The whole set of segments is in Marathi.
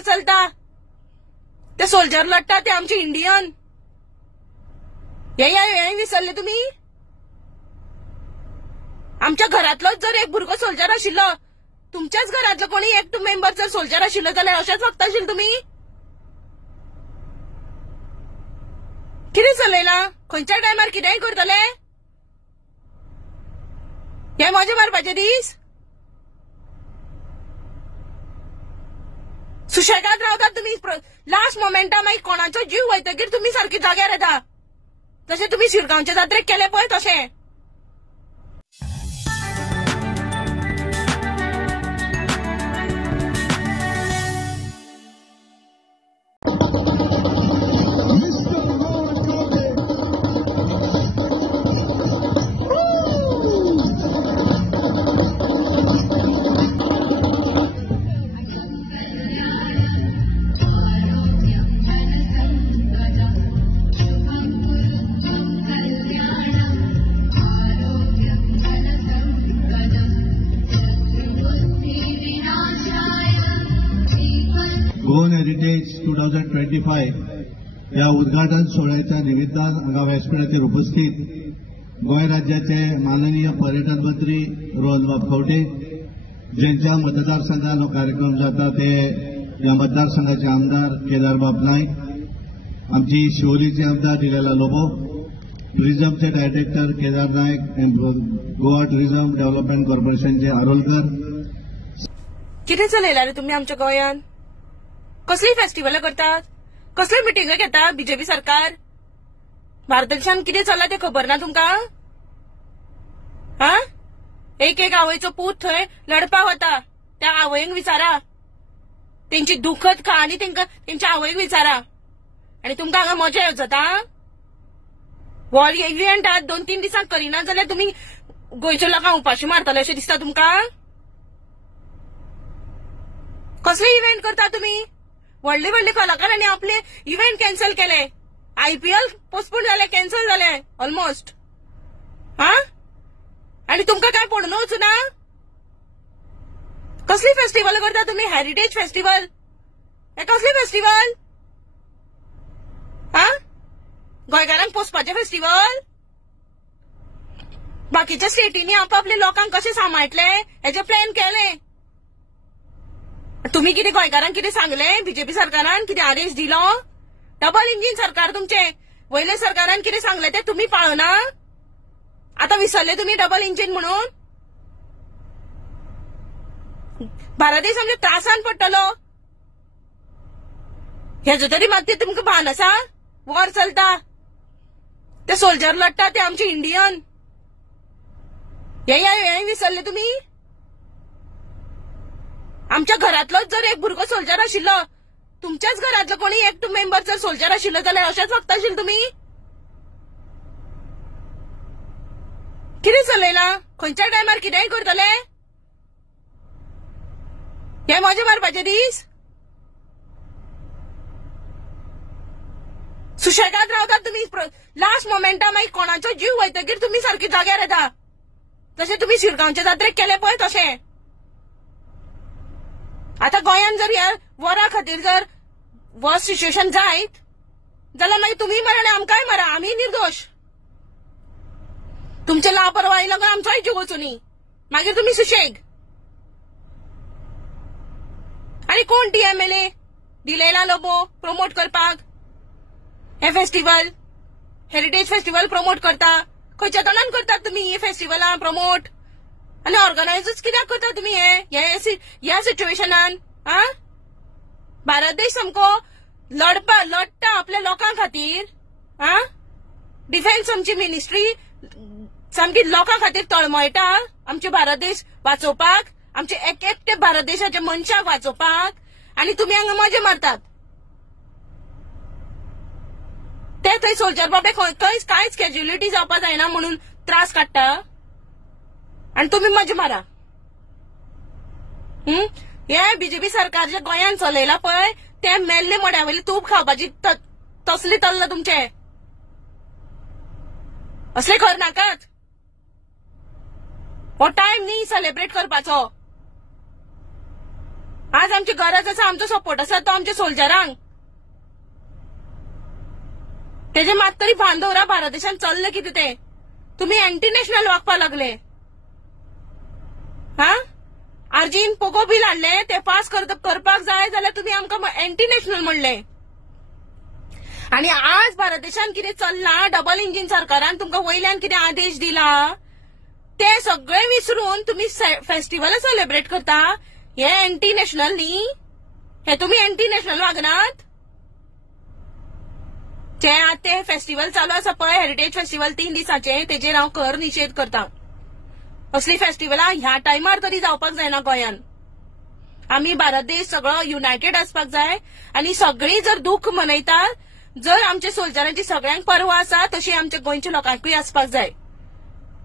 वॉर चलता ते सोल्जर लढता ते आमचे इंडियन हे विसरले तुम्ही? आमच्या घरातलोच जर एक भुरगो सोल्जर आशिल्लो, तुमच्याच घरातलो कोणी एक मेंबर जर सोल्जर आशिल्लो जाल्यार अशेंच वागताशील तुम्ही? कितें चलयलां? खंयच्या टायमार कितेंय करतले? हे मजा मारपाचे दीस? सुशेगाद रावतात तुम्ही लास्ट मोमेंटा मागीर कोणाचो जीव वयतकीर तुम्ही सारकी जाग्यार येता. जशें तुम्ही शिरगांवचे जात्रेक केले पळय तशें. गोवन हेरिटेज 2025 या उद्घाटन सोहळ्याच्या निमित्तान हांगा व्यासपीठाचेर उपस्थित गोंय राज्याचे माननीय पर्यटन मंत्री रोहन बाब खंवटे, ज्यांच्या मतदारसंघात हो कार्यक्रम जाता ते या मतदारसंघाचे आमदार केदार बाब नाईक, आमची शिवोलीचे आमदार दिलेला लोबो, टुरिझमचे director Kedar Naik, Goa tourism development कॉर्पोरेशनचे आरोलकर. कितें चलयला रे तुम्ही आमच्या गोंयान? कसली फेस्टिवल करतात? कसली मिटिंग घेतात बीजेपी सरकार? भारत देशान कितें चल्ला ते खबर ना तुमका? हा? एक आवयचो पूत थंय लढपाक वता, त्या आवयक विचारा, तेंची दुखद कहाणी तेंच्या आवयक विचारा, आणि तुमकां हांगा मजा येवं जाता? हो इव्हेंट 2-3 दिसांक करिना जाल्यार तुम्ही गोंयच्या लोकांक उपाशी मारतले अशें दिसता तुमका? कसले इव्हेंट करता तुम्ही? व्हडले व्हडले कलाकारांनी आपले इव्हेंट कॅन्सल केले, IPL पोस्टपोन झाले, कॅन्सल झाले ऑलमोस्ट. हा? आणि तुमका काय पडून वचू ना? कसली फेस्टिवल करता तुम्ही? Heritage festival? हे कसली फेस्टिवल? हा? गोंयकारांक पोसपाचे फेस्टिवल? बाकीच्या स्टेटींनी आपापले लोकांक कशे सांबाळटले हेचे प्लॅन केले. तुम्ही किती गोंयकारांक कितें सांगले? बीजेपी सरकारान कितें आदेश दिलो? डबल इंजिन सरकार तुमचे. वयले सरकारान कितें सांगले ते तुम्ही पाळना? आता विसरले तुम्ही डबल इंजिन म्हणून? भारत देश आमच्या त्रासान पडटलो हेजो तरी मातशें तुमकां भान आसा? वॉर चलता ते सोल्जर लढता ते आमचे इंडियन हे विसरले तुम्ही? आमच्या घरातलोच जर एक भुरगो सोल्जर आशिल्लो, तुमच्याच घरातलो कोणी एक मेंबर जर सोल्जर आशिल्लो जाल्यार अशेंच वागताशील तुम्ही? कितें चलयलां? खंयच्या टायमार कितेंय करतले? हे मजा मारपाचे दीस? सुशेगाद रावतात तुम्ही लास्ट मोमेंटा मागीर कोणाचो जीव वयतकीर तुम्ही सारकी जाग्यार येता. जशें तुम्ही शिरगांवचे जात्रेक केले पळय तशें. आता गोंयान जर ह्या वरा खातीर जर वर्स्ट सिच्युएशन जायत जाल्यार मागीर तुम्ही मरा आनी आमकांय मरा, आमी निर्दोश. तुमचे लापरवाही लागून आमचोय जीव वचूनी, मागीर तुम्ही सुशेग. आणि कोण TMLA दिलेला लोबो प्रमोट करपाक? हे फेस्टिवल हेरिटेज फेस्टिवल प्रमोट करता? खंयच्या तोंडान करतात तुम्ही ही फेस्टिवलां प्रमोट? आणि ऑर्गनायझच कित्याक करता तुम्ही ह्या सिच्युएशनान? हा? भारत देश सामको लढता आपल्या लोकां खातीर. हा? डिफेन्स आमची मिनिस्ट्री सामकी लोकां खातीर तळमळटा आमचे भारत देश वाचोवपाक, आमचे एकटे भारत देशाचे मनशाक वाचोवपाक, आणि तुम्ही हांगा मजा मारतात. ते थंय सोल्जर बाबे कांयच कॅज्युलिटी जावपाक जायना म्हणून त्रास काडटा, आणि तुम्ही मजा मारा. हे बीजेपी सरकार जे गोंयान चलयला पळय ते मेल्ले मड्यावयले तूप खावपाची तसले चल्ला तुमचे. असले करनाकात. हो टायम न्ही सेलिब्रेट करपाचो. आज आमची गरज आसा, आमचो सपोर्ट आसा तो आमच्या सोल्जरांक. तेजे मात तरी भान दवरा भारत देशान चल्ले कितें ते. तुम्ही अँटी नॅशनल वागपा लागले. हा आर्जीन पोगो बिल हाडले ते पास करपाक जाय जाल्यार तुम्ही आमकां अँटी नॅशनल म्हणले. आणि आज भारत देशान कितें चल्ला, डबल इंजिन सरकारान तुमकां वयल्यान कितें आदेश दिला ते सगळे विसरून तुम्ही फेस्टिवल सेलिब्रेट करता. हे अँटी नॅशनल न्ही, हे तुम्ही अँटी नॅशनल वागनात. जे आज ते फेस्टिवल चालू आसा पळय, हेरिटेज फेस्टिवल 3 दिसांचे, तेजेर हांव खर निशेध करता. असली फेस्टिवलां ह्या टायमार तरी जावपाक जायना गोंयान. आमी भारत देश सगळो युनायटेड आसपाक जाय आणि सगळी जर दुःख मनयता, जर आमच्या सोल्जरांची सगळ्यांक पर्वा आसा तशी आमच्या गोंयच्या लोकांकूय आसपाक जाय.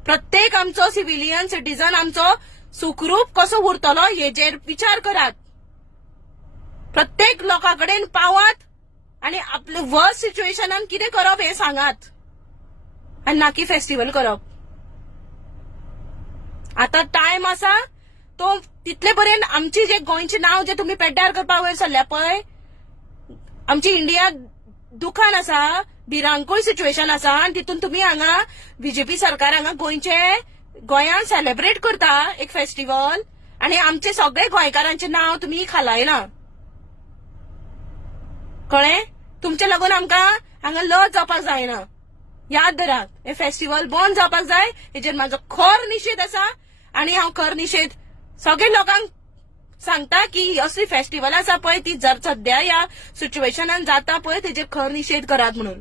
प्रत्येक आमचो सिव्हिलियन सिटीजन आमचो सुखरूप कसो उरतलो हेजेर विचार करात. प्रत्येक लोकांकडेन पावात आणि आपले वर्स्ट सिच्युएशनान कितें करप हे सांगात आणि नाकी फेस्टिवल करप. आता टाइम आसा तो तितले बरेन आमची जे गोंयचे नाव जे तुम्ही पेड्ड्यार करपा वयर सरल्या पळय, आमची इंडिया दुखान आसा, भिरांकूळ सिच्युएशन आसा आणि तितून तुम्ही हांगा बीजेपी सरकार हांगा गोंयान सेलिब्रेट करता एक फेस्टिवल आणि आमचे सगळे गोंयकारांचे नाव तुम्ही खालायला. कळ्ळें? तुमचे लागून आमकां हांगा लज जावपाक जायना. याद धरात, हे फेस्टिवल बंद जावपाक जाय. हेजेर म्हाजो खर निशेध आसा आणि हांव खर निशेध सगळे लोकांक सांगता की असली फेस्टिवल आसा पळय ती जर सध्या ह्या सिच्युएशनान जाता पळय तेजेर खर निशेध करात म्हणून.